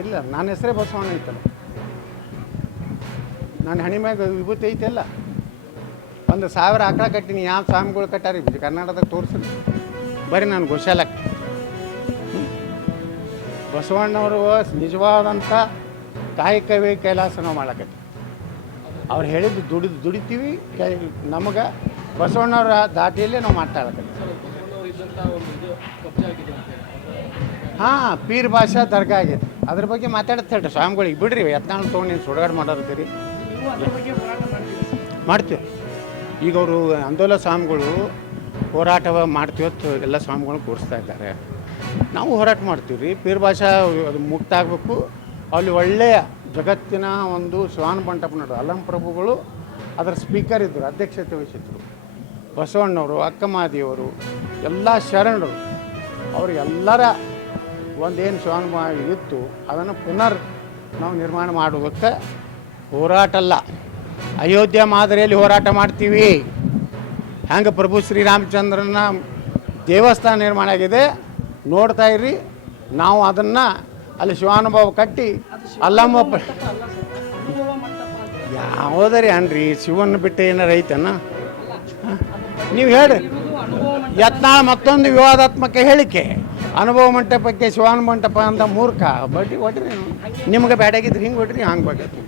ಇಲ್ಲ, ನನ್ನ ಹೆಸರೇ ಬಸವಣ್ಣ ಐತಲ್ಲ, ನನ್ನ ಹಣಿ ಮ್ಯಾಗ ವಿಭೂತಿ ಐತೆಲ್ಲ. 1,000 ಆಕಳ ಕಟ್ಟಿನಿ. ಯಾವ ಸ್ವಾಮಿಗಳು ಕಟ್ಟಾರಿ ಕರ್ನಾಟಕದಾಗ ತೋರಿಸಿದ್ರು. ಬರೀ ನಾನು ಗೋಶಾಲಕ್ಕೆ. ಬಸವಣ್ಣವರು ನಿಜವಾದಂಥ ಕಾಯಕವೇ ಕೈಲಾಸ ನಾವು ಮಾಡಕತ್ತೀವಿ. ಅವ್ರು ಹೇಳಿದ್ದು ದುಡಿತೀವಿ. ನಮಗೆ ಬಸವಣ್ಣವ್ರ ದಾಟಿಯಲ್ಲೇ ನಾವು ಮಾತಾಡಕತ್ತೀವಿ. ಹಾಂ, ಪೀರ್ ಭಾಷಾ ದರ್ಗಾ ಆಗೈತೆ. ಅದ್ರ ಬಗ್ಗೆ ಮಾತಾಡುತ್ತೇಳ್ರಿ ಸ್ವಾಮಿಗಳಿಗೆ. ಬಿಡ್ರಿ, ಯತ್ನಾಳ್ ತೊಗೊಂಡು ನೀನು ಸುಡುಗಾಡು ಮಾಡೋದಕ್ಕೆ ಮಾಡ್ತೀವಿ. ಈಗ ಅವರು ಅಂದೋಲ ಸ್ವಾಮಿಗಳು ಹೋರಾಟ ಮಾಡ್ತೀವತ್ತು ಎಲ್ಲ ಸ್ವಾಮಿಗಳು ಕೂರಿಸ್ತಾ ಇದ್ದಾರೆ. ನಾವು ಹೋರಾಟ ಮಾಡ್ತೀವಿ ರೀ. ಪೀರ್ ಭಾಷಾ ಅದು ಮುಕ್ತ ಆಗಬೇಕು. ಅಲ್ಲಿ ಒಳ್ಳೆಯ ಜಗತ್ತಿನ ಒಂದು ಶ್ವಾನ ಮಂಟಪ ನೋಡು. ಅಲ್ಲಂ ಪ್ರಭುಗಳು ಅದರ ಸ್ಪೀಕರ್ ಇದ್ದರು, ಅಧ್ಯಕ್ಷತೆ ವಹಿಸಿದ್ರು. ಬಸವಣ್ಣವರು, ಅಕ್ಕಮಾದಿಯವರು, ಎಲ್ಲ ಶರಣರು, ಅವರು ಎಲ್ಲರ ಒಂದೇನು ಶ್ವಾನ ಇತ್ತು ಅದನ್ನು ಪುನರ್ ನಾವು ನಿರ್ಮಾಣ ಮಾಡೋದಕ್ಕೆ ಹೋರಾಟ ಅಲ್ಲ, ಅಯೋಧ್ಯ ಮಾದರಿಯಲ್ಲಿ ಹೋರಾಟ ಮಾಡ್ತೀವಿ. ಹಂಗೆ ಪ್ರಭು ಶ್ರೀರಾಮಚಂದ್ರನ ದೇವಸ್ಥಾನ ನಿರ್ಮಾಣ ಆಗಿದೆ, ನೋಡ್ತಾ ಇರ್ರಿ. ನಾವು ಅದನ್ನು ಅಲ್ಲಿ ಶಿವಾನುಭವ ಕಟ್ಟಿ ಅಲ್ಲಮ್ಮ ಯಾವುದರಿ ಅನ್ರಿ, ಶಿವನ ಬಿಟ್ಟು ಏನಾರು ಐತನ ನೀವು ಹೇಳಿ. ಯತ್ನಾಳ್ ಮತ್ತೊಂದು ವಿವಾದಾತ್ಮಕ ಹೇಳಿಕೆ, ಅನುಭವ ಮಂಟಪಕ್ಕೆ ಶಿವಾನು ಮಂಟಪ ಅಂತ ಮೂರ್ಖ. ಬಡ್ಡಿ ಹೊಡ್ರಿ, ನಿಮ್ಗೆ ಬ್ಯಾಡಾಗಿದ್ರಿ ಹಿಂಗೆ ಹೊಡ್ರಿ, ಹಂಗೆ ಬೇಕಾಯ್ತು.